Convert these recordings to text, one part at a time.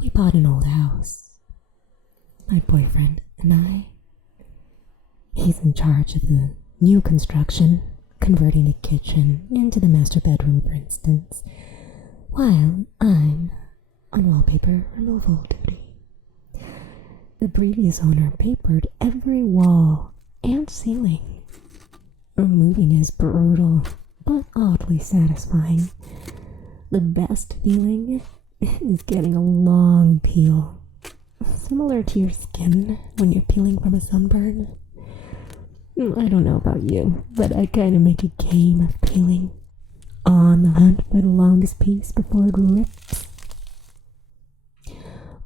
We bought an old house, my boyfriend and I. He's in charge of the new construction, converting the kitchen into the master bedroom, for instance, while I'm on wallpaper removal duty. The previous owner papered every wall and ceiling. Removing is brutal, but oddly satisfying. The best feeling is getting a long peel, similar to your skin when you're peeling from a sunburn. I don't know about you, but I kind of make a game of peeling, on the hunt for the longest piece before it rips.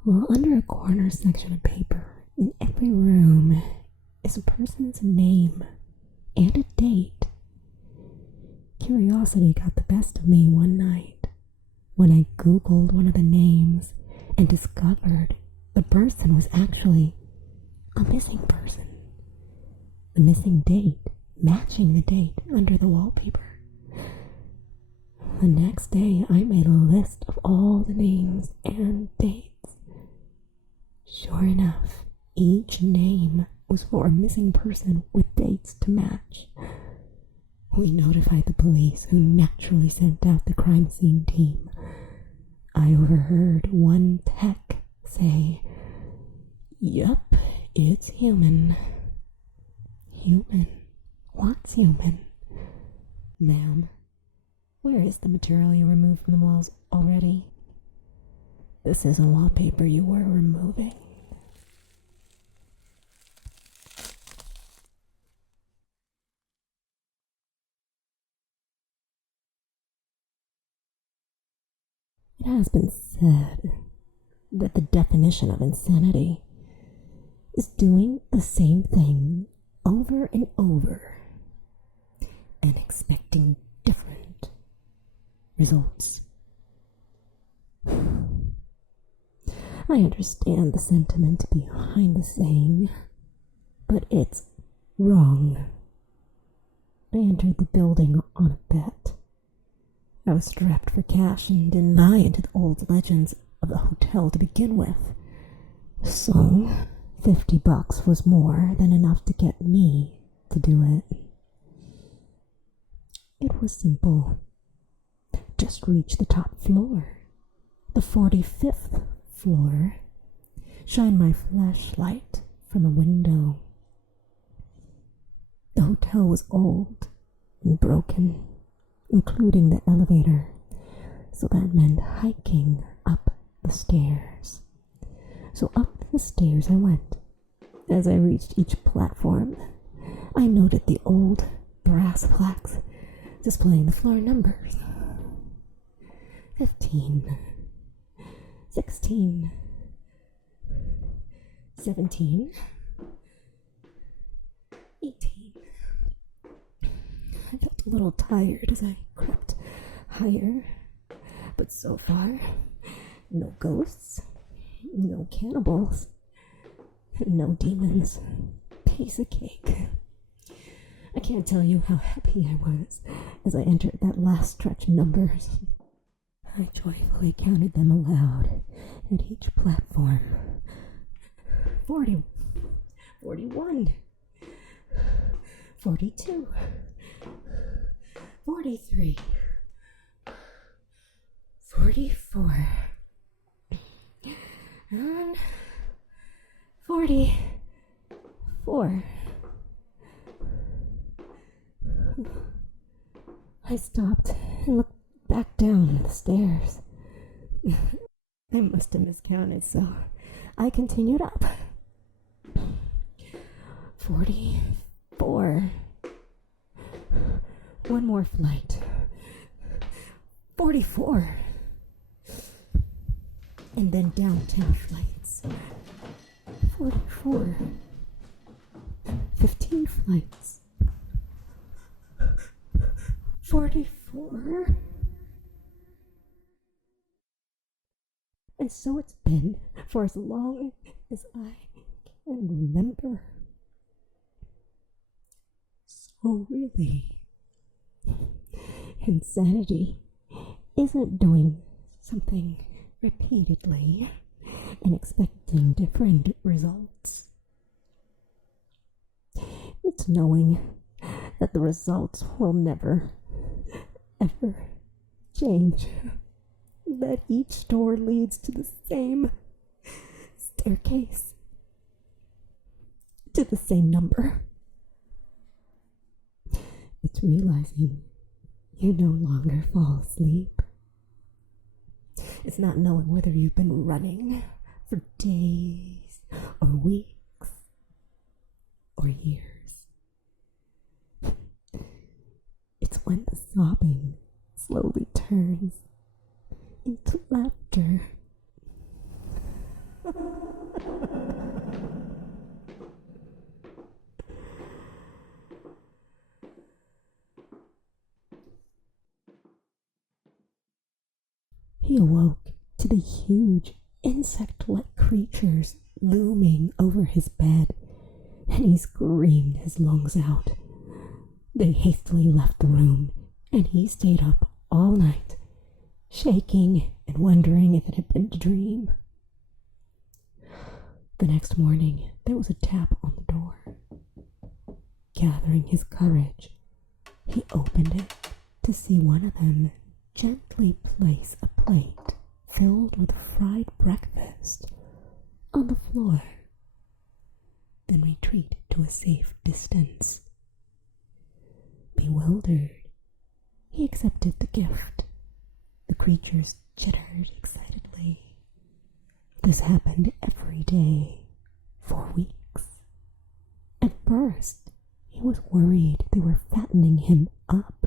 Well, under a corner section of paper in every room is a person's name and a date. Curiosity got the best of me one night when I Googled one of the names and discovered the person was actually a missing person. The missing date matching the date under the wallpaper. The next day, I made a list of all the names and dates. Sure enough, each name was for a missing person with dates to match. We notified the police, who naturally sent out the crime scene team. I overheard one tech say, "Yup, it's human." Human? What's human? Ma'am, where is the material you removed from the walls already? This isn't wallpaper you were removing. It has been said that the definition of insanity is doing the same thing over and over and expecting different results. I understand the sentiment behind the saying, but it's wrong. I entered the building on a bet. I was strapped for cash and didn't buy into the old legends of the hotel to begin with. So, $50 was more than enough to get me to do it. It was simple. Just reach the top floor, the 45th floor, shine my flashlight from a window. The hotel was old and broken, including the elevator, so that meant hiking up the stairs. So up the stairs I went. As I reached each platform, I noted the old brass plaques displaying the floor numbers. 15, 16, 17, 18. I felt a little tired as I crept higher, but so far, no ghosts, no cannibals, no demons. Piece of cake. I can't tell you how happy I was as I entered that last stretch of numbers. I joyfully counted them aloud at each platform. 40, 41, 42, 43, 44, and 44. I stopped and looked back down the stairs. I must have miscounted, so I continued up. 44. One more flight. 44. And then down 10 flights. 44. 15 flights. 44. And so it's been for as long as I can remember. So really, insanity isn't doing something repeatedly and expecting different results. It's knowing that the results will never, ever change. That each door leads to the same staircase, to the same number. It's realizing you no longer fall asleep. It's not knowing whether you've been running for days or weeks or years. It's when the sobbing slowly turns into laughter. He awoke to the huge insect-like creatures looming over his bed, and he screamed his lungs out. They hastily left the room, and he stayed up all night, shaking and wondering if it had been a dream. The next morning, there was a tap on the door. Gathering his courage, he opened it to see one of them gently place a plate filled with fried breakfast on the floor, then retreat to a safe distance. Bewildered, he accepted the gift. The creatures chittered excitedly. This happened every day for weeks. At first, he was worried they were fattening him up,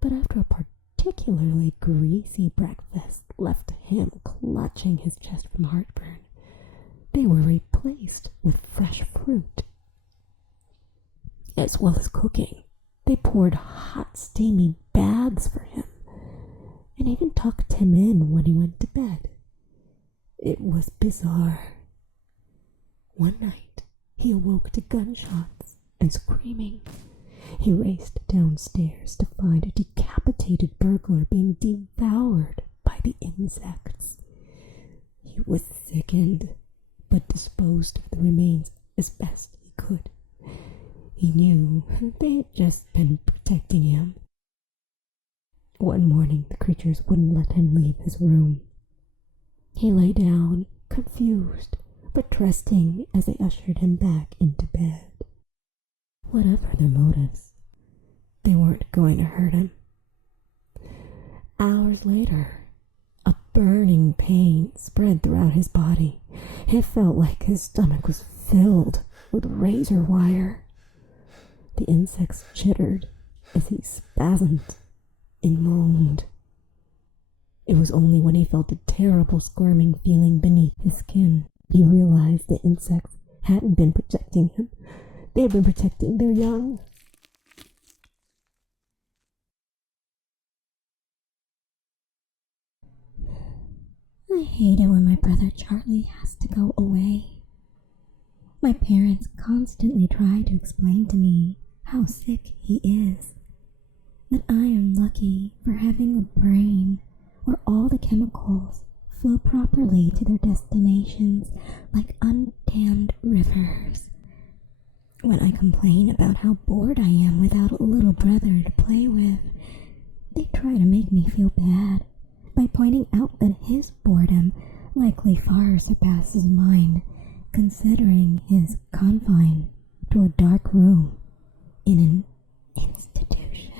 but after a particularly greasy breakfast left him clutching his chest from heartburn, they were replaced with fresh fruit. As well as cooking, they poured hot, steamy baths for him, and even tucked him in when he went to bed. It was bizarre. One night, he awoke to gunshots and screaming. He raced downstairs to find a decapitated burglar being devoured by the insects. He was sickened, but disposed of the remains as best he could. He knew they had just been protecting him. One morning, the creatures wouldn't let him leave his room. He lay down, confused, but trusting as they ushered him back into bed. Whatever their motives, they weren't going to hurt him. Hours later, a burning pain spread throughout his body. It felt like his stomach was filled with razor wire. The insects chittered as he spasmed and moaned. It was only when he felt a terrible squirming feeling beneath his skin he realized the insects hadn't been protecting him. They had been protecting their young. I hate it when my brother Charlie has to go away. My parents constantly try to explain to me how sick he is, that I am lucky for having a brain where all the chemicals flow properly to their destinations like undammed rivers. When I complain about how bored I am without a little brother to play with, they try to make me feel bad by pointing out that his boredom likely far surpasses mine, considering his confined to a dark room in an institution.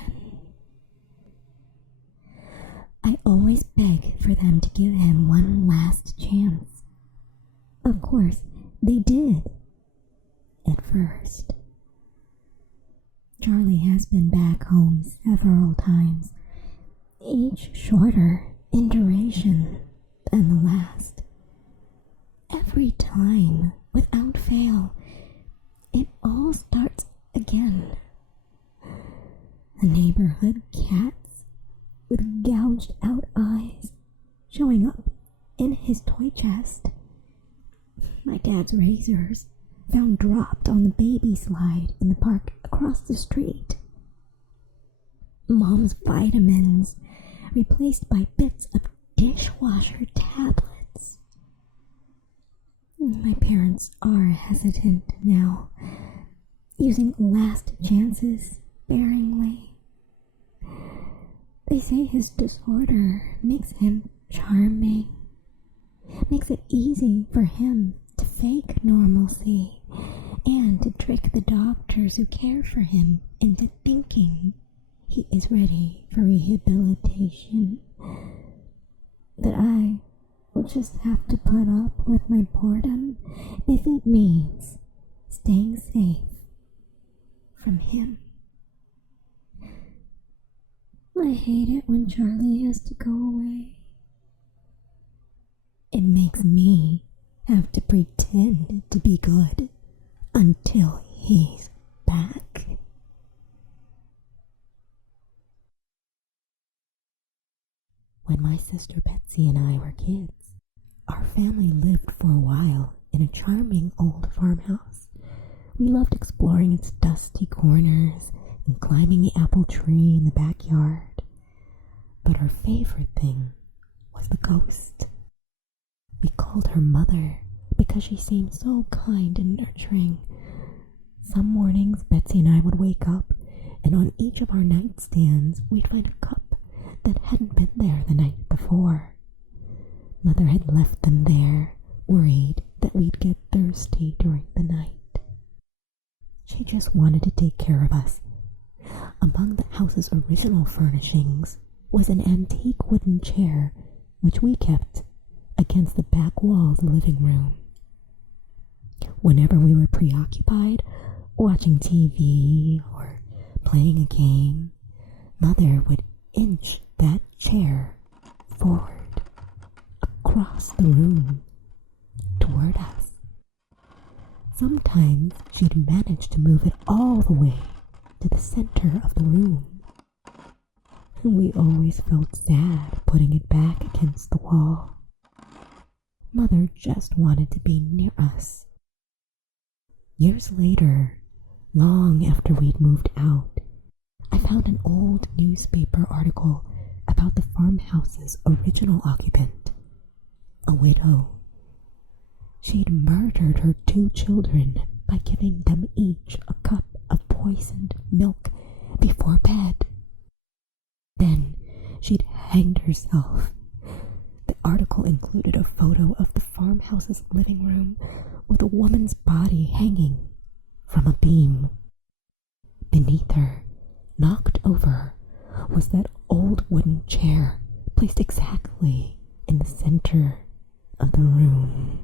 I always beg for them to give him one last chance. Of course, they did. At first. Charlie has been back home several times, each shorter in duration than the last. Every time, without fail, it all starts again. The neighborhood cats with gouged out eyes showing up in his toy chest. My dad's razors found dropped on the baby slide in the park across the street. Mom's vitamins replaced by bits of dishwasher tablets. My parents are hesitant now, using last chances sparingly. They say his disorder makes him charming, makes it easy for him to fake normalcy and to trick the doctors who care for him into thinking he is ready for rehabilitation. That I will just have to put up with my boredom if it means staying safe from him. I hate it when Charlie has to go away. It makes me have to pretend to be good until he's back. When my sister Betsy and I were kids, our family lived for a while in a charming old farmhouse. We loved exploring its dusty corners and climbing the apple tree in the backyard. But our favorite thing was the ghost. We called her Mother because she seemed so kind and nurturing. Some mornings, Betsy and I would wake up, and on each of our nightstands, we'd find a cup that hadn't been there the night before. Mother had left them there, worried that we'd get thirsty during the night. She just wanted to take care of us. Among the house's original furnishings was an antique wooden chair, which we kept against the back wall of the living room. Whenever we were preoccupied, watching TV or playing a game, Mother would inch that chair forward across the room toward us. Sometimes she'd manage to move it all the way to the center of the room. We always felt sad putting it back against the wall. Mother just wanted to be near us. Years later, long after we'd moved out, I found an old newspaper article about the farmhouse's original occupant, a widow. She'd murdered her 2 children by giving them each a cup of poisoned milk before bed. Then she'd hanged herself. The article included a photo of the farmhouse's living room with a woman's body hanging from a beam. Beneath her, knocked over, was that old wooden chair placed exactly in the center of the room.